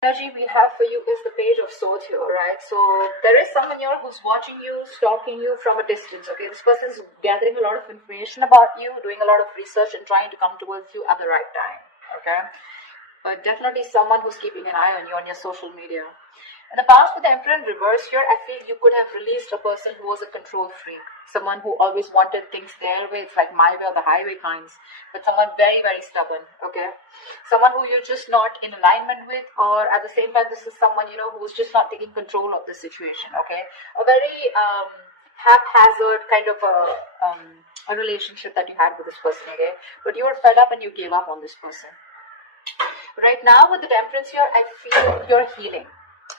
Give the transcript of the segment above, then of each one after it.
Energy we have for you is the Page of Swords here, right? So there is someone here who's watching you, stalking you from a distance, okay? This person is gathering a lot of information about you, doing a lot of research and trying to come towards you at the right time, okay? But definitely someone who's keeping an eye on you on your social media. In the past, with the Emperor in reverse here, I feel you could have released a person who was a control freak. Someone who always wanted things their way. It's like my way or the highway kinds. But someone very, very stubborn, okay? Someone who you're just not in alignment with, or at the same time, this is someone, who's just not taking control of the situation, okay? A very haphazard kind of a relationship that you had with this person, okay? But you were fed up and you gave up on this person. Right now, with the Temperance here, I feel you're healing.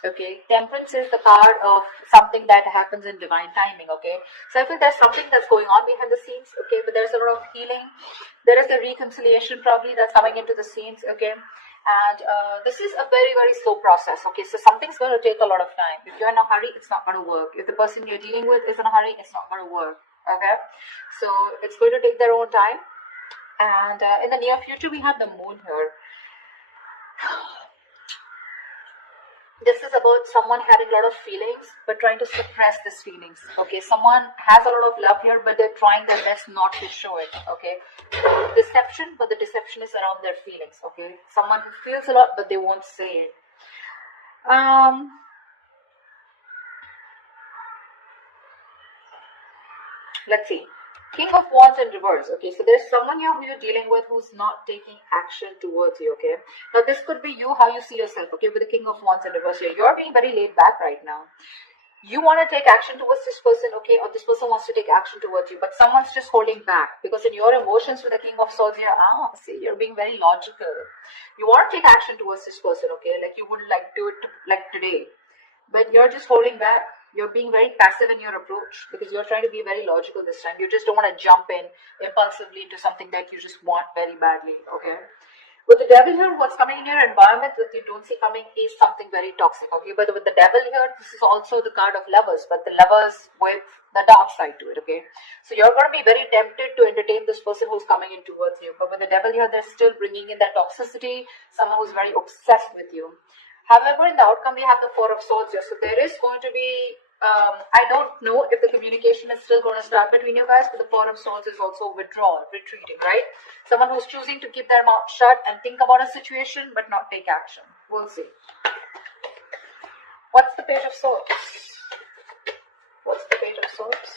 Okay, Temperance is the card of something that happens in divine timing, okay? So I feel there's something that's going on behind the scenes, okay? But there's a lot of healing. There is a reconciliation probably that's coming into the scenes, okay? And this is a very, very slow process, okay? So something's going to take a lot of time. If you're in a hurry, it's not going to work. If the person you're dealing with is in a hurry, it's not going to work, okay? So it's going to take their own time. And in the near future, we have the Moon here. This is about someone having a lot of feelings, but trying to suppress these feelings, okay? Someone has a lot of love here, but they're trying their best not to show it, okay? Deception, but the deception is around their feelings, okay? Someone who feels a lot, but they won't say it. Let's see. King of Wands in reverse, okay? So there's someone here who you're dealing with who's not taking action towards you, okay? Now this could be you, how you see yourself, okay? With the King of Wands in reverse here, you're being very laid back right now. You want to take action towards this person, okay? Or this person wants to take action towards you, but someone's just holding back because in your emotions with the King of Swords here, see, you're being very logical. You want to take action towards this person, okay? Like you would like do it like today, but you're just holding back. You're being very passive in your approach because you're trying to be very logical this time. You just don't want to jump in impulsively into something that you just want very badly, okay? With the Devil here, what's coming in your environment that you don't see coming is something very toxic, okay? But with the Devil here, this is also the card of lovers, but the lovers with the dark side to it, okay? So you're going to be very tempted to entertain this person who's coming in towards you. But with the Devil here, they're still bringing in that toxicity, someone who's very obsessed with you. However, in the outcome, we have the Four of Swords here. So there is going to be, I don't know if the communication is still going to start between you guys, but the Four of Swords is also withdrawal, retreating, right? Someone who's choosing to keep their mouth shut and think about a situation, but not take action. We'll see. What's the Page of Swords? What's the Page of Swords?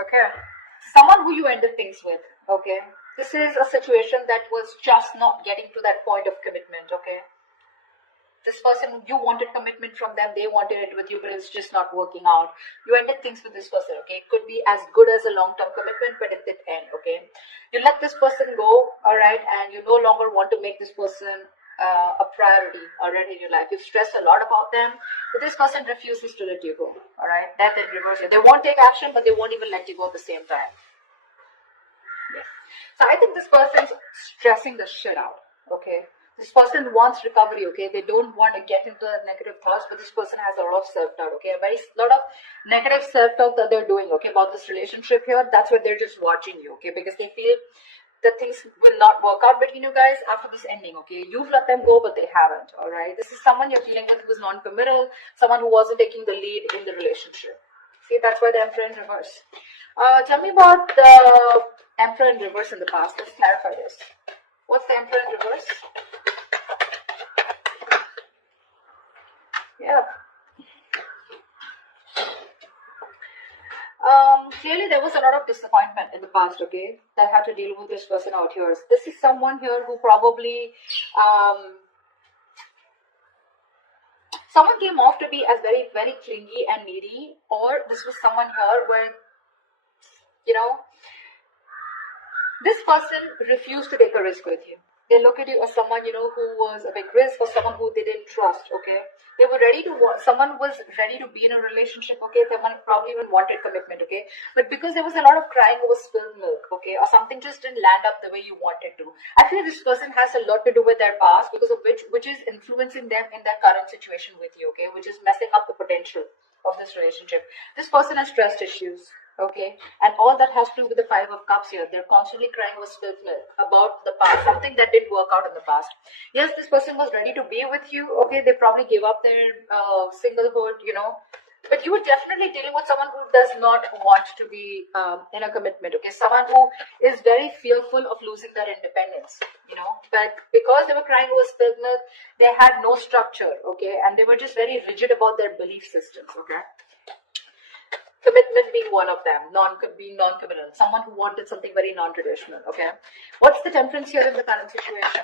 Okay. Someone who you ended things with, okay? This is a situation that was just not getting to that point of commitment, okay? This person, you wanted commitment from them, they wanted it with you, but it's just not working out. You ended things with this person, okay? It could be as good as a long-term commitment, but it did end, okay? You let this person go, all right? And you no longer want to make this person a priority already in your life. You've stressed a lot about them, but this person refuses to let you go, all right? Death in reverse. They won't take action, but they won't even let you go at the same time. Yes. So I think this person's stressing the shit out, okay? This person wants recovery, okay? They don't want to get into negative thoughts, but this person has a lot of self-doubt, okay? A lot of negative self-doubt that they're doing, okay, about this relationship here. That's why they're just watching you, okay? Because they feel that things will not work out between you guys after this ending, okay? You've let them go, but they haven't, all right? This is someone you're dealing with who's non-committal, someone who wasn't taking the lead in the relationship. See, that's why the Emperor in reverse. Tell me about the Emperor in reverse in the past. Let's clarify this. What's the Emperor in reverse? Yeah. Clearly there was a lot of disappointment in the past, okay, that had to deal with this person out here. This is someone here who probably, someone came off to be as very, very clingy and needy, or this was someone here where, this person refused to take a risk with you. They look at you as someone, who was a big risk, or someone who they didn't trust, okay? They were ready to, someone was ready to be in a relationship, okay? Someone probably even wanted commitment, okay? But because there was a lot of crying over spilled milk, okay? Or something just didn't land up the way you wanted to. I feel this person has a lot to do with their past, because of which is influencing them in their current situation with you, okay? Which is messing up the potential of this relationship. This person has trust issues. Okay, and all that has to do with the Five of Cups here. They're constantly crying over spilled milk about the past, something that didn't work out in the past. Yes, this person was ready to be with you. Okay, they probably gave up their singlehood, but you were definitely dealing with someone who does not want to be in a commitment. Okay, someone who is very fearful of losing their independence. But because they were crying over spilled milk, they had no structure. Okay, and they were just very rigid about their belief systems. Okay. Commitment being one of them, being non-committal, someone who wanted something very non-traditional. Okay, what's the Temperance here in the current situation?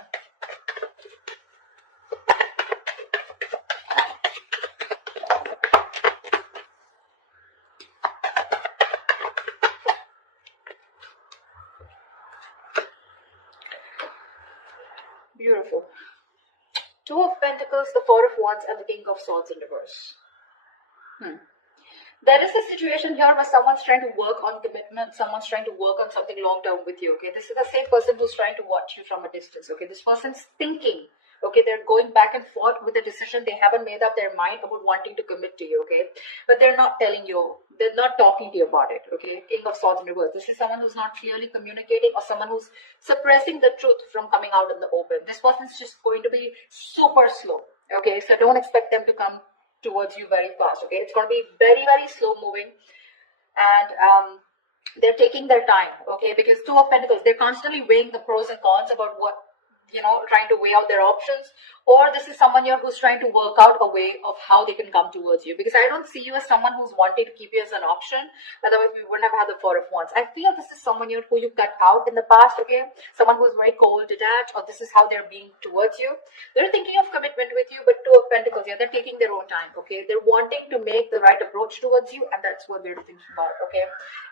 Beautiful. Two of Pentacles, the Four of Wands, and the King of Swords in reverse. There is a situation here where someone's trying to work on commitment, someone's trying to work on something long term with you. Okay, this is the same person who's trying to watch you from a distance. Okay, this person's thinking. Okay, they're going back and forth with a decision. They haven't made up their mind about wanting to commit to you. Okay, but they're not telling you, they're not talking to you about it. Okay, King of Swords in reverse. This is someone who's not clearly communicating, or someone who's suppressing the truth from coming out in the open. This person's just going to be super slow. Okay, so don't expect them to come towards you very fast. Okay, it's going to be very, very slow moving, and they're taking their time. Okay, because Two of Pentacles, they're constantly weighing the pros and cons about what, trying to weigh out their options. Or this is someone here who's trying to work out a way of how they can come towards you, because I don't see you as someone who's wanting to keep you as an option. Otherwise we wouldn't have had the Four of Wands. I feel this is someone here who you cut out in the past. Okay, someone who's very cold, detached, or this is how they're being towards you. They're thinking of commitment with you, but Two of Pentacles here, they're taking their own time. Okay, they're wanting to make the right approach towards you, and that's what they're thinking about. Okay,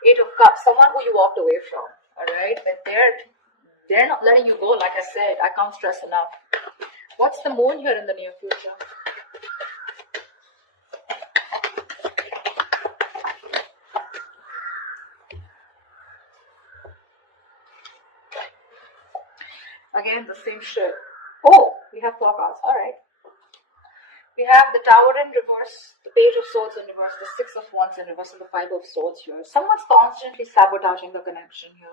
Eight of Cups, someone who you walked away from. All right, but they're not letting you go. Like I said, I can't stress enough. What's the Moon here in the near future? Again, the same shit. Oh, we have 4 cards. Alright. We have the Tower in reverse, the Page of Swords in reverse, the Six of Wands in reverse, and the Five of Swords here. Someone's constantly sabotaging the connection here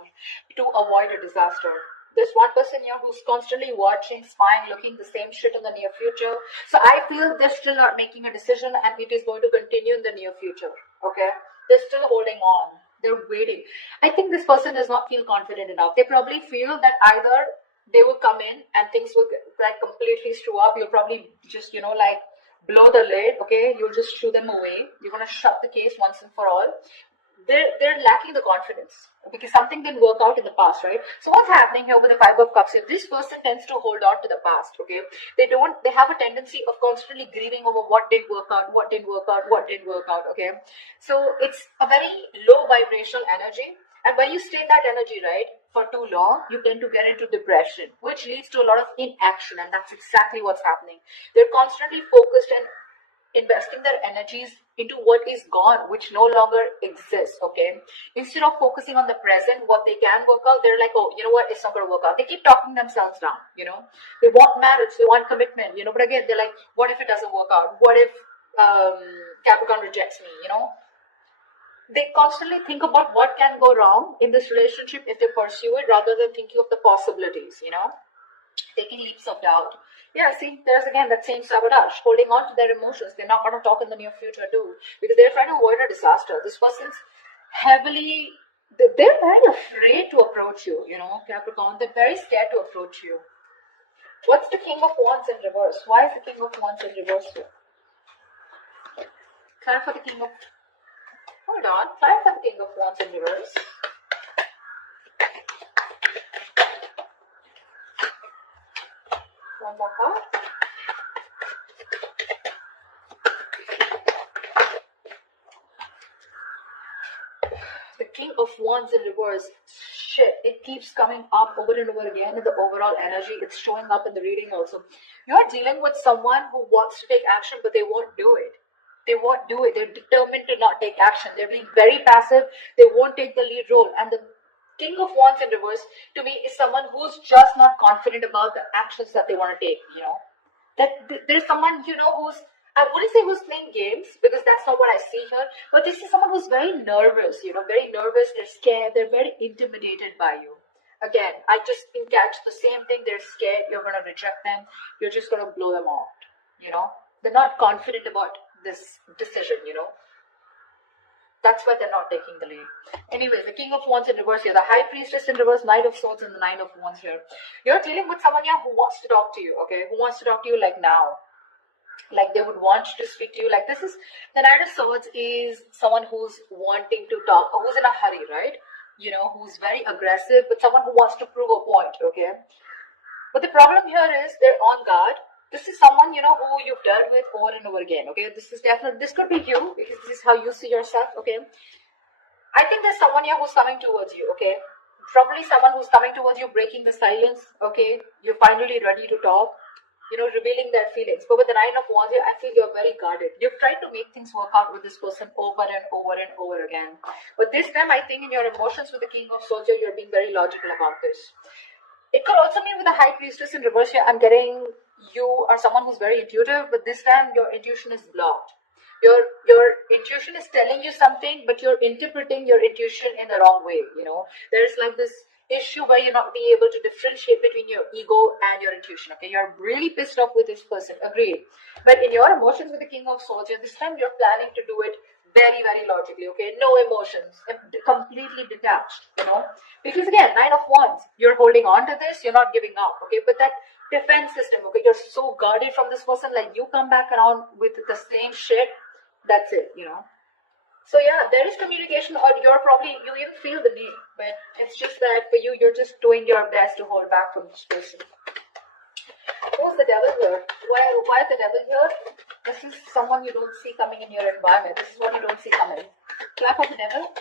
to avoid a disaster. There's one person here who's constantly watching, spying, looking the same shit in the near future. So I feel they're still not making a decision, and it is going to continue in the near future. Okay? They're still holding on. They're waiting. I think this person does not feel confident enough. They probably feel that either they will come in and things will completely screw up. You'll probably just, blow the lid. Okay, you'll just shoo them away. You're going to shut the case once and for all. They're lacking the confidence because something didn't work out in the past, right? So what's happening here with the Five of Cups? If this person tends to hold on to the past, okay, they have a tendency of constantly grieving over what didn't work out, okay. So it's a very low vibrational energy, and when you stay in that energy, right, for too long, you tend to get into depression, which leads to a lot of inaction, and that's exactly what's happening. They're constantly focused and investing their energies into what is gone, which no longer exists. Okay, instead of focusing on the present, what they can work out, they're like, oh, you know what, it's not going to work out. They keep talking themselves down. They want marriage, they want commitment, but again, they're like, what if it doesn't work out? What if Capricorn rejects me? They constantly think about what can go wrong in this relationship if they pursue it, rather than thinking of the possibilities. Taking leaps of doubt. Yeah, see, there's again that same sabotage, holding on to their emotions. They're not going to talk in the near future too, because they're trying to avoid a disaster. This person's they're very afraid to approach you, Capricorn. They're very scared to approach you. What's the King of Wands in reverse? Why is the King of Wands in reverse here? Clarify the King of... Hold on. Clarify the King of Wands in reverse. One more card. The King of Wands in reverse. Shit, it keeps coming up over and over again in the overall energy. It's showing up in the reading also. You're dealing with someone who wants to take action, but they won't do it. They won't do it. They're determined to not take action. They're being very passive. They won't take the lead role. And the King of Wands in reverse, to me, is someone who's just not confident about the actions that they want to take, That there's someone, who's I wouldn't say who's playing games, because that's not what I see here, but this is someone who's very nervous, very nervous, they're scared, they're very intimidated by you. Again, I just can catch the same thing, they're scared, you're going to reject them, you're just going to blow them off, They're not confident about this decision, That's why they're not taking the lead. Anyway, the King of Wands in reverse here, the High Priestess in reverse, Knight of Swords, and the Nine of Wands here. You're dealing with someone here who wants to talk to you, okay? Who wants to talk to you like now. Like they would want to speak to you. Like this is, the Knight of Swords is someone who's wanting to talk, or who's in a hurry, right? Who's very aggressive, but someone who wants to prove a point, okay? But the problem here is they're on guard. This is someone, who you've dealt with over and over again, okay? This could be you, because this is how you see yourself, okay? I think there's someone here who's coming towards you, okay? Probably someone who's coming towards you, breaking the silence, okay? You're finally ready to talk, revealing their feelings. But with the Nine of Wands here, I feel you're very guarded. You've tried to make things work out with this person over and over and over again. But this time, I think in your emotions with the King of Swords here, you're being very logical about this. It could also mean with the High Priestess in reverse here, I'm getting you are someone who's very intuitive, but this time your intuition is blocked. Your intuition is telling you something, but you're interpreting your intuition in the wrong way, There's like this issue where you're not being able to differentiate between your ego and your intuition, okay? You're really pissed off with this person, agreed. But in your emotions with the King of Swords, this time you're planning to do it very, very logically, okay? No emotions, completely detached, Because again, Nine of Wands, you're holding on to this, you're not giving up, okay? But that defense system, okay, you're so guarded from this person, like you come back around with the same shit, that's it, So yeah, there is communication, or you even feel the need, but it's just that for you, you're just doing your best to hold back from this person. Who's the Devil here? Why is the Devil here? This is someone you don't see coming in your environment. This is what you don't see coming. Clap for the Devil.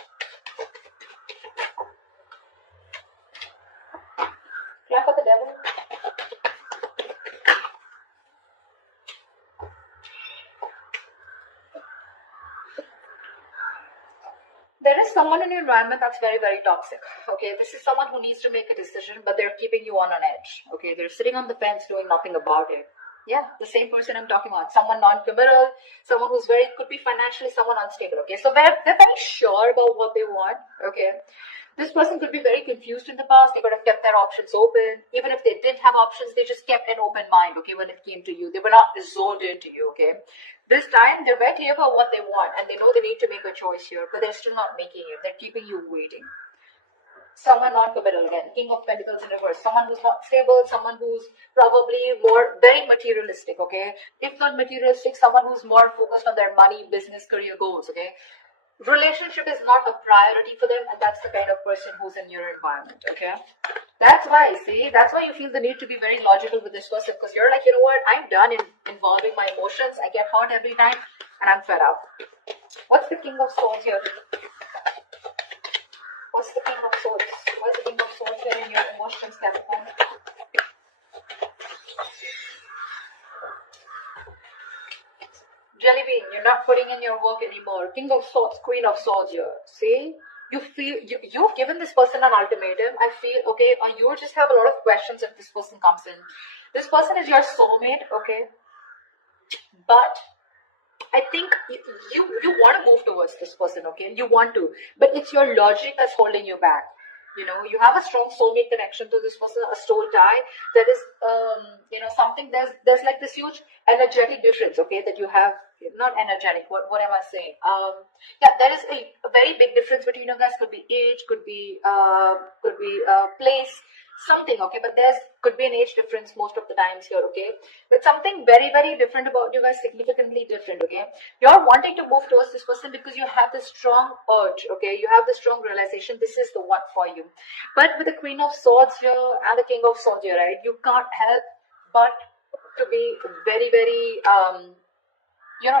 Clap for the Devil. There is someone in your environment that's very, very toxic, okay? This is someone who needs to make a decision, but they're keeping you on an edge, okay? They're sitting on the fence doing nothing about it. Yeah, the same person I'm talking about. Someone non-committal, someone who's could be financially someone unstable, okay? So they're very sure about what they want, okay? This person could be very confused in the past. They could have kept their options open. Even if they didn't have options, they just kept an open mind, okay, when it came to you. They were not zoned into you, okay? This time, they're very clear about what they want, and they know they need to make a choice here, but they're still not making it. They're keeping you waiting. Someone non-committal again, King of Pentacles in reverse. Someone who's not stable, someone who's probably very materialistic, okay? If not materialistic, someone who's more focused on their money, business, career goals, okay? Relationship is not a priority for them, and that's the kind of person who's in your environment, okay? That's why you feel the need to be very logical with this person, because you're like, you know what, I'm done involving my emotions. I get hurt every time, and I'm fed up. What's the King of Swords here? What's the King of Swords? What's the King of Swords here in your emotions, Capricorn? Jelly bean, you're not putting in your work anymore. King of Swords, Queen of Swords here. See? You feel, you've given this person an ultimatum. I feel, okay, or you just have a lot of questions if this person comes in. This person is your soulmate, okay? But I think you want to move towards this person, okay? You want to. But it's your logic that's holding you back. You have a strong soulmate connection to this person, a soul tie. That is, something, there's like this huge energetic difference, okay, that you have. Not energetic, what am I saying? Yeah, there is a very big difference between you guys. Could be age, could be place, something, okay, but could be an age difference most of the times here, okay, but something very, very different about you guys, significantly different, okay. You're wanting to move towards this person because you have this strong urge, okay, you have the strong realization this is the one for you. But with the Queen of Swords here and the King of Swords here, right, you can't help but to be very, very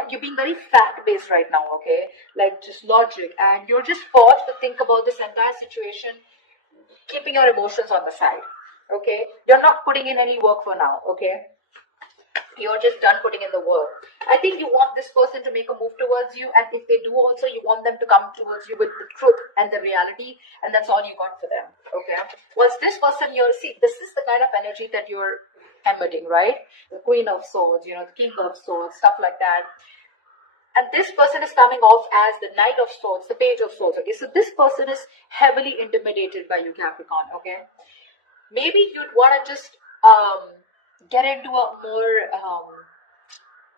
you're being very fact-based right now, okay, like just logic, and you're just forced to think about this entire situation, keeping your emotions on the side, okay? You're not putting in any work for now, okay? You're just done putting in the work. I think you want this person to make a move towards you, and if they do also, you want them to come towards you with the truth and the reality, and that's all you got for them, okay? Once this person, this is the kind of energy that you're emitting, right? The Queen of Swords, the King of Swords, stuff like that. And this person is coming off as the Knight of Swords, the Page of Swords, okay? So this person is heavily intimidated by you, Capricorn, okay? Maybe you'd want to just get into a more,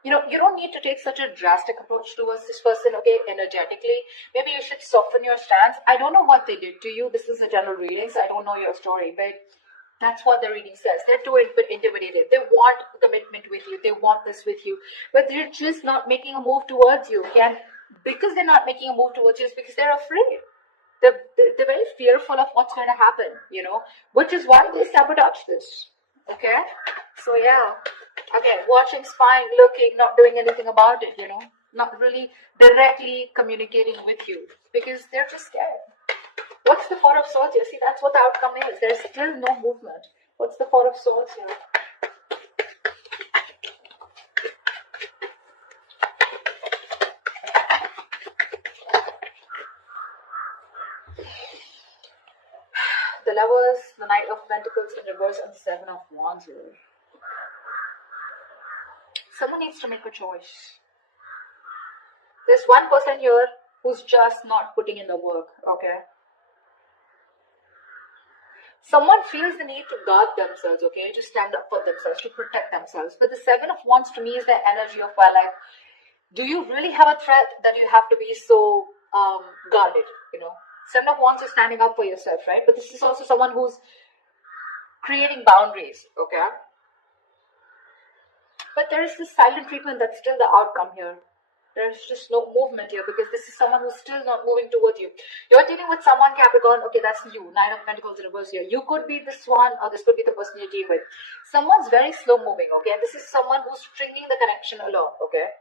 you don't need to take such a drastic approach towards this person, okay, energetically. Maybe you should soften your stance. I don't know what they did to you. This is a general reading, so I don't know your story, but that's what the reading says. They're too intimidated. They want commitment with you. They want this with you, but they're just not making a move towards you, okay? And because they're not making a move towards you, it's because they're afraid. They're very fearful of what's going to happen, which is why they sabotage this, okay? So yeah, again, watching, spying, looking, not doing anything about it, not really directly communicating with you because they're just scared. What's the Four of Swords here? See, that's what the outcome is. There's still no movement. What's the Four of Swords here? The Lovers, the Knight of Pentacles in reverse, and the Seven of Wands here. Someone needs to make a choice. There's one person here who's just not putting in the work, okay? Someone feels the need to guard themselves, okay? To stand up for themselves, to protect themselves. But the Seven of Wands to me is the energy of, well, like, do you really have a threat that you have to be so guarded, Seven of Wands is standing up for yourself, right? But this is also someone who's creating boundaries, okay? But there is this silent treatment that's still the outcome here. There's just no movement here because this is someone who's still not moving towards you. You're dealing with someone, Capricorn, okay, that's you. Nine of Pentacles in reverse here. You could be this one or this could be the person you're dealing with. Someone's very slow moving, okay? And this is someone who's stringing the connection along, okay?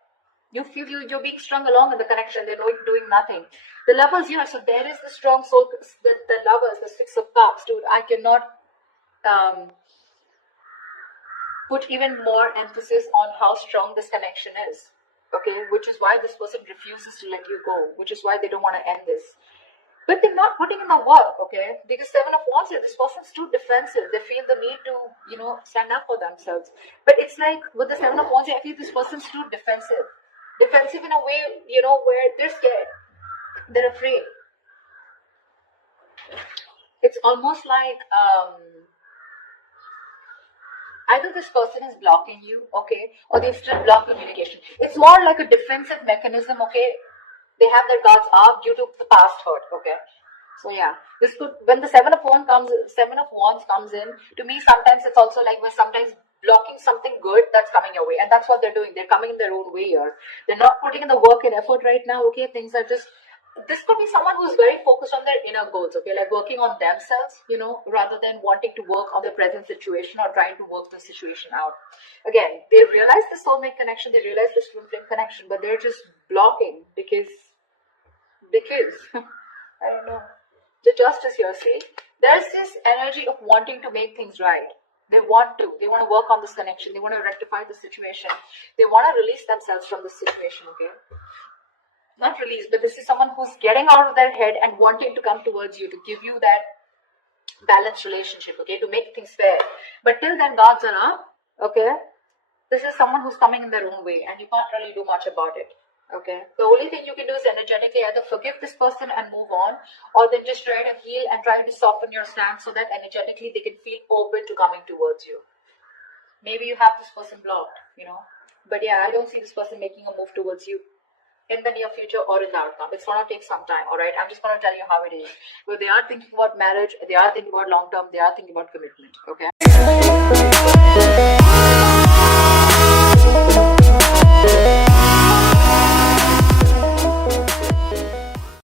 You feel you're being strung along in the connection. They're doing nothing. The Lovers here, so there is the strong soul, the Lovers, the Six of Cups, dude. I cannot put even more emphasis on how strong this connection is. Okay, which is why this person refuses to let you go, which is why they don't want to end this. But they're not putting in the work, okay? Because Seven of Wands here, this person's too defensive. They feel the need to, stand up for themselves. But it's like with the Seven of Wands here, I feel this person's too defensive. Defensive in a way, where they're scared. They're afraid. It's almost like, either this person is blocking you, okay, or they still block communication. It's more like a defensive mechanism, okay. They have their guards up due to the past hurt, okay. So yeah, this could, when the Seven of Wands comes in, to me sometimes it's also like we're sometimes blocking something good that's coming your way, and that's what they're doing. They're coming in their own way here. They're not putting in the work and effort right now, okay. Things are just. This could be someone who's very focused on their inner goals, okay, like working on themselves, rather than wanting to work on the present situation or trying to work the situation out. Again, they realize the soulmate connection, they realize the twin flame connection, but they're just blocking because, I don't know. The Justice here, see, there's this energy of wanting to make things right. They want to work on this connection, they want to rectify the situation, they want to release themselves from this situation, okay. Not release, but this is someone who's getting out of their head and wanting to come towards you to give you that balanced relationship, okay, to make things fair. But till then, guards are up, okay. This is someone who's coming in their own way and you can't really do much about it, okay. The only thing you can do is energetically either forgive this person and move on, or then just try to heal and try to soften your stance so that energetically they can feel open to coming towards you. Maybe you have this person blocked, But yeah, I don't see this person making a move towards you in the near future or in the outcome. It's going to take some time, alright? I'm just going to tell you how it is. But they are thinking about marriage, they are thinking about long term, they are thinking about commitment, okay?